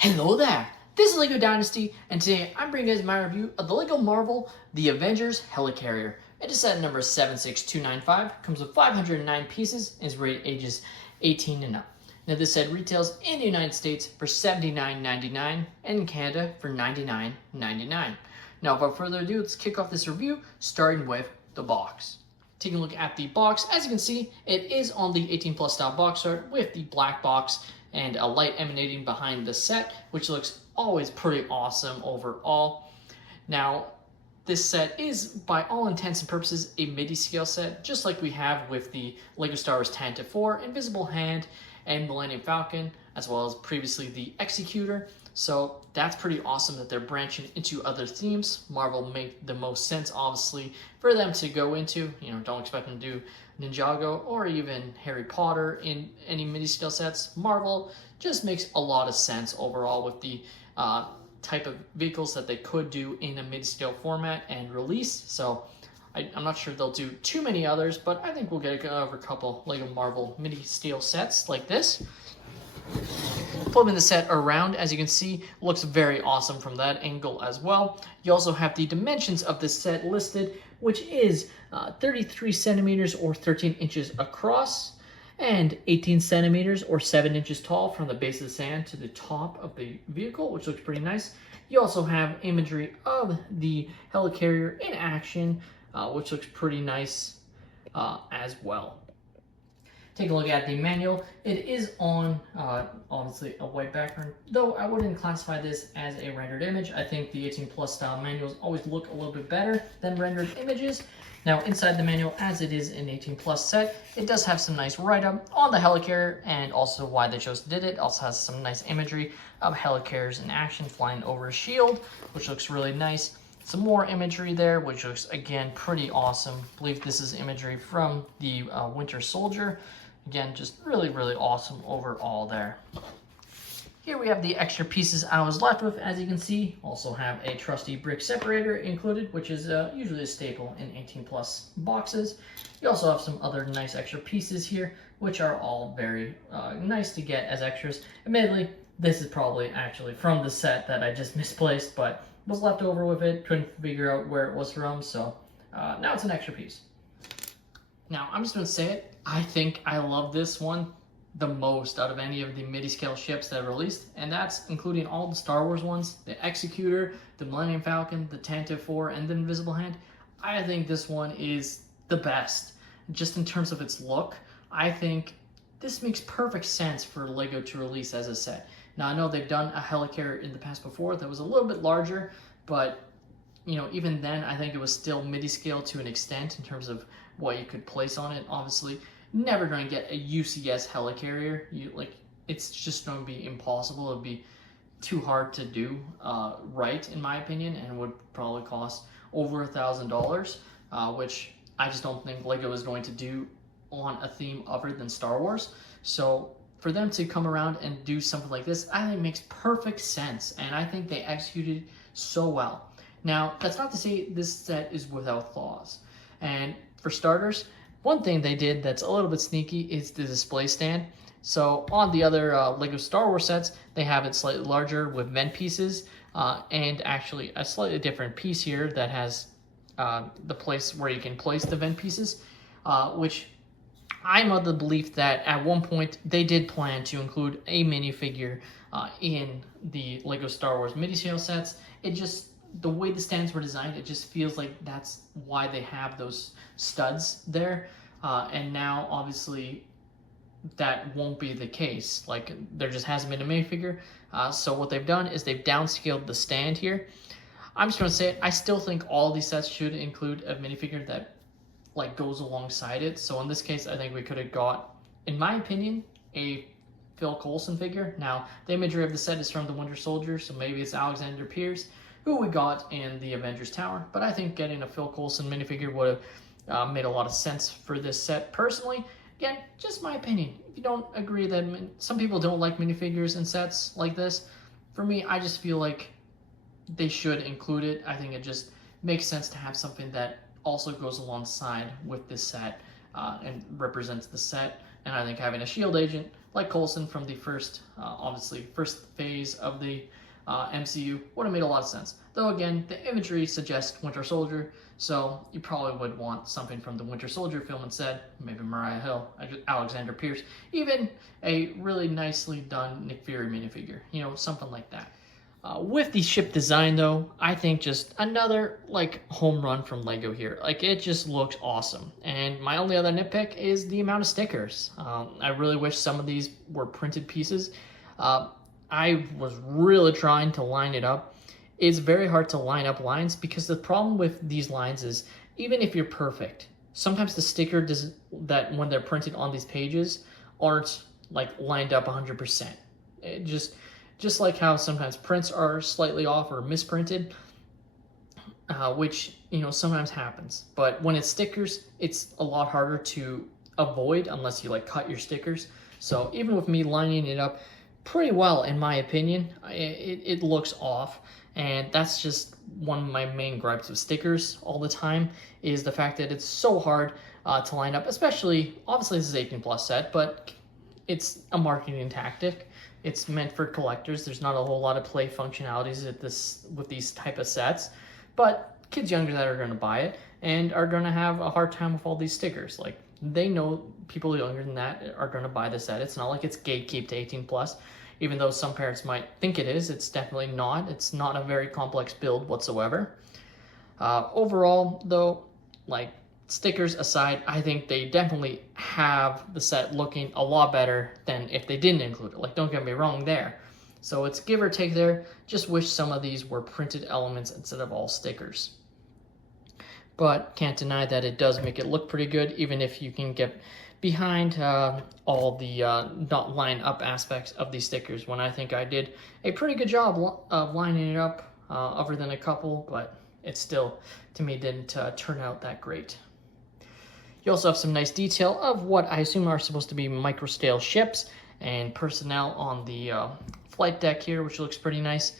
Hello there! This is LEGO Dynasty, and today I'm bringing you guys my review of the LEGO Marvel The Avengers Helicarrier. It is set number 76295, comes with 509 pieces, and is rated ages 18 and up. Now this set retails in the United States for $79.99 and in Canada for $99.99. Now without further ado, let's kick off this review, starting with the box. Taking a look at the box, as you can see, it is on the 18 plus style box art with the black box and a light emanating behind the set, which looks always pretty awesome overall. Now, this set is, by all intents and purposes, a midi-scale set, just like we have with the LEGO Star Wars Tantive 4, Invisible Hand, and Millennium Falcon, as well as previously the Executor. So that's pretty awesome that they're branching into other themes. Marvel make the most sense, obviously, for them to go into. You know, don't expect them to do Ninjago or even Harry Potter in any midi-scale sets. Marvel just makes a lot of sense overall with the type of vehicles that they could do in a mid-scale format and release. So I'm not sure they'll do too many others, but I think we'll get over a couple LEGO Marvel midi-scale sets like this. Flipping the set around, as you can see, looks very awesome from that angle as well. You also have the dimensions of this set listed, which is 33 centimeters or 13 inches across, and 18 centimeters or 7 inches tall from the base of the stand to the top of the vehicle, which looks pretty nice. You also have imagery of the helicarrier in action, which looks pretty nice as well. Take a look at the manual. It is on, obviously, a white background, though I wouldn't classify this as a rendered image. I think the 18 plus style manuals always look a little bit better than rendered images. Now, inside the manual, as it is an 18 plus set, it does have some nice write-up on the helicarrier and also why they chose to do it. Also has some nice imagery of helicarriers in action flying over a shield, which looks really nice. Some more imagery there, which looks, again, pretty awesome. I believe this is imagery from the Winter Soldier. Again, just really, really awesome overall there. Here we have the extra pieces I was left with. As you can see, also have a trusty brick separator included, which is usually a staple in 18 plus boxes. You also have some other nice extra pieces here, which are all very nice to get as extras. Admittedly, this is probably actually from the set that I just misplaced, but was left over with it, couldn't figure out where it was from, so now it's an extra piece. Now, I'm just going to say it, I think I love this one the most out of any of the midi-scale ships that are released, and that's including all the Star Wars ones, the Executor, the Millennium Falcon, the Tantive 4, and the Invisible Hand. I think this one is the best. Just in terms of its look, I think this makes perfect sense for LEGO to release as a set. Now, I know they've done a helicarrier in the past before that was a little bit larger, but you know, even then, I think it was still midi-scale to an extent in terms of what you could place on it. Obviously, never going to get a UCS helicarrier. It's just going to be impossible. It'd be too hard to do right, in my opinion, and would probably cost over $1,000, which I just don't think LEGO is going to do on a theme other than Star Wars. So for them to come around and do something like this, I think makes perfect sense, and I think they executed so well. Now, that's not to say this set is without flaws. And for starters, one thing they did that's a little bit sneaky is the display stand. So on the other LEGO Star Wars sets, they have it slightly larger with vent pieces, and actually a slightly different piece here that has the place where you can place the vent pieces, which I'm of the belief that at one point they did plan to include a minifigure in the LEGO Star Wars midi-scale sets. It just, the way the stands were designed, it just feels like that's why they have those studs there. And now, obviously, that won't be the case. Like, there just hasn't been a minifigure. So what they've done is they've downscaled the stand here. I'm just going to say it, I still think all these sets should include a minifigure that like goes alongside it. So in this case, I think we could have got, in my opinion, a Phil Coulson figure. Now, the imagery of the set is from the Winter Soldier, so maybe it's Alexander Pierce, who we got in the Avengers Tower. But I think getting a Phil Coulson minifigure would have made a lot of sense for this set personally. Again, just my opinion. If you don't agree that some people don't like minifigures in sets like this, for me, I just feel like they should include it. I think it just makes sense to have something that also goes alongside with this set and represents the set. And I think having a shield agent like Coulson from the first phase of the MCU would have made a lot of sense. Though again, the imagery suggests Winter Soldier, so you probably would want something from the Winter Soldier film instead. Maybe Mariah Hill, Alexander Pierce, even a really nicely done Nick Fury minifigure, you know, something like that. With the ship design though, I think just another like home run from LEGO here. Like it just looks awesome. And my only other nitpick is the amount of stickers. I really wish some of these were printed pieces. I was really trying to line it up. It's very hard to line up lines because the problem with these lines is even if you're perfect, sometimes the sticker does that when they're printed on these pages aren't like lined up 100%. It just like how sometimes prints are slightly off or misprinted, which, you know, sometimes happens. But when it's stickers, it's a lot harder to avoid unless you like cut your stickers. So even with me lining it up pretty well, in my opinion, it looks off. And that's just one of my main gripes with stickers all the time, is the fact that it's so hard to line up, especially, obviously this is 18+ set, but it's a marketing tactic. It's meant for collectors. There's not a whole lot of play functionalities with these type of sets, but kids younger that are going to buy it and are going to have a hard time with all these stickers. Like they know people younger than that are going to buy the set. It's not like it's gatekeep to 18+, even though some parents might think it is. It's definitely not. It's not a very complex build whatsoever. Overall, though, like stickers aside, I think they definitely have the set looking a lot better than if they didn't include it. Like, don't get me wrong there. So it's give or take there. Just wish some of these were printed elements instead of all stickers. But can't deny that it does make it look pretty good, even if you can get behind all the not line up aspects of these stickers, when I think I did a pretty good job of lining it up, other than a couple, but it still, to me, didn't turn out that great. You also have some nice detail of what I assume are supposed to be micro-scale ships and personnel on the flight deck here, which looks pretty nice.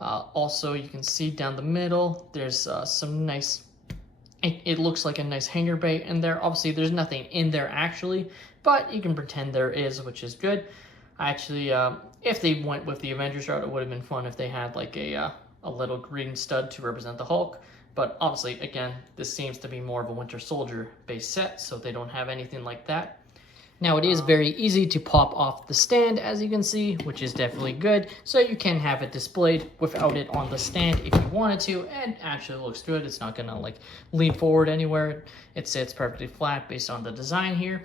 Also, you can see down the middle, there's some nice, it looks like a nice hangar bay in there. Obviously, there's nothing in there actually, but you can pretend there is, which is good. Actually, if they went with the Avengers route, it would have been fun if they had like a little green stud to represent the Hulk. But obviously, again, this seems to be more of a Winter Soldier based set, so they don't have anything like that. Now, it is very easy to pop off the stand, as you can see, which is definitely good. So you can have it displayed without it on the stand if you wanted to, and actually looks good. It's not gonna like lean forward anywhere. It sits perfectly flat based on the design here.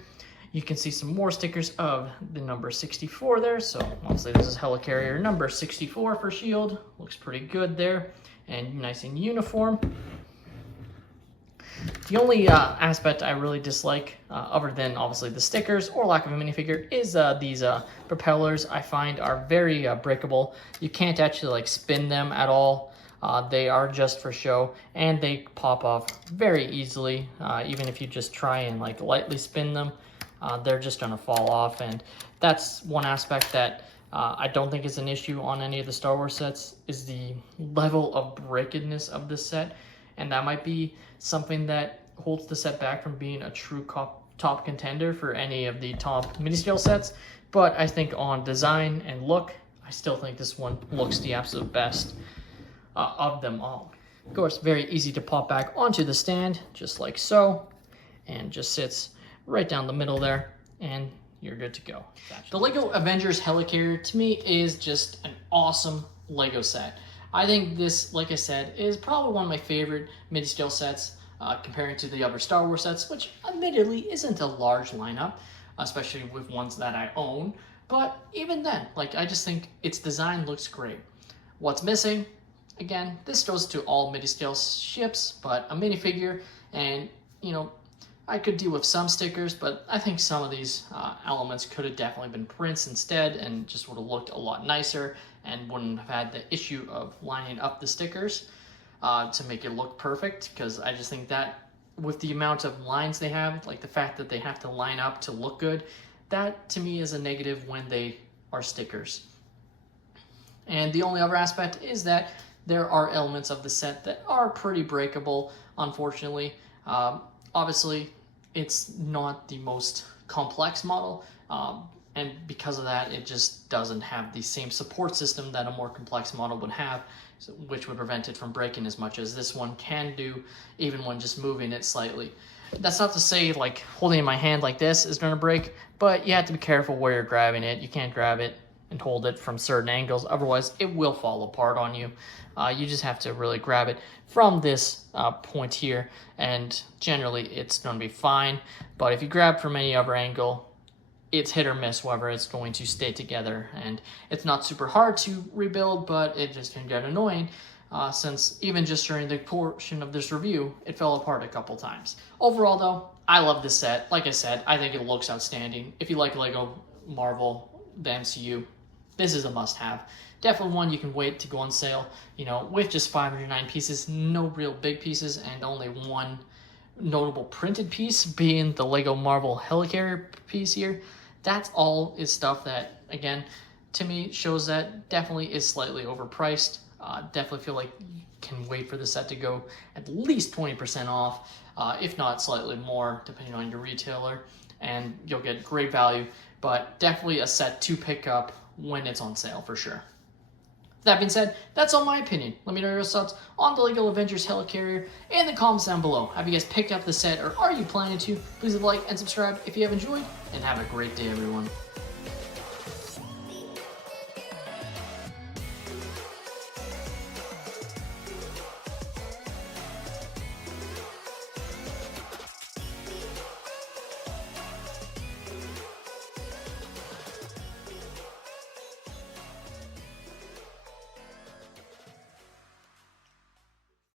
You can see some more stickers of the number 64 there. So obviously this is Helicarrier number 64 for S.H.I.E.L.D. Looks pretty good there and nice in uniform. The only aspect I really dislike, other than obviously the stickers or lack of a minifigure, is these propellers. I find are very breakable. You can't actually like spin them at all. They are just for show, and they pop off very easily. Even if you just try and like lightly spin them, they're just gonna fall off. And that's one aspect that I don't think is an issue on any of the Star Wars sets, is the level of breakedness of this set. And that might be something that holds the set back from being a true top contender for any of the top mini-scale sets. But I think on design and look, I still think this one looks the absolute best of them all. Of course, very easy to pop back onto the stand, just like so, and just sits right down the middle there, and you're good to go. The LEGO Avengers Helicarrier, to me, is just an awesome LEGO set. I think this, like I said, is probably one of my favorite midi-scale sets, comparing to the other Star Wars sets, which admittedly isn't a large lineup, especially with ones that I own. But even then, like, I just think its design looks great. What's missing? Again, this goes to all midi-scale ships, but a minifigure, and, you know, I could deal with some stickers, but I think some of these elements could have definitely been prints instead, and just would have looked a lot nicer and wouldn't have had the issue of lining up the stickers to make it look perfect, because I just think that with the amount of lines they have, like the fact that they have to line up to look good, that to me is a negative when they are stickers. And the only other aspect is that there are elements of the set that are pretty breakable, unfortunately. Obviously, it's not the most complex model. And because of that, it just doesn't have the same support system that a more complex model would have, which would prevent it from breaking as much as this one can do, even when just moving it slightly. That's not to say like holding it in my hand like this is going to break, but you have to be careful where you're grabbing it. You can't grab it and hold it from certain angles, otherwise it will fall apart on you. You just have to really grab it from this point here, and generally it's going to be fine. But if you grab from any other angle, it's hit or miss whether it's going to stay together, and it's not super hard to rebuild, but it just can get annoying since even just during the portion of this review, it fell apart a couple times. Overall though, I love this set. Like I said, I think it looks outstanding. If you like LEGO Marvel, the MCU, this is a must-have. Definitely one you can wait to go on sale. You know, with just 509 pieces, no real big pieces, and only one notable printed piece being the LEGO Marvel Helicarrier piece here. That's all is stuff that, again, to me shows that definitely is slightly overpriced. Definitely feel like you can wait for the set to go at least 20% off, if not slightly more, depending on your retailer, and you'll get great value, but definitely a set to pick up when it's on sale for sure. That being said, that's all my opinion. Let me know your thoughts on the LEGO Avengers Helicarrier in the comments down below. Have you guys picked up the set, or are you planning to? Please leave a like and subscribe if you have enjoyed, and have a great day, everyone.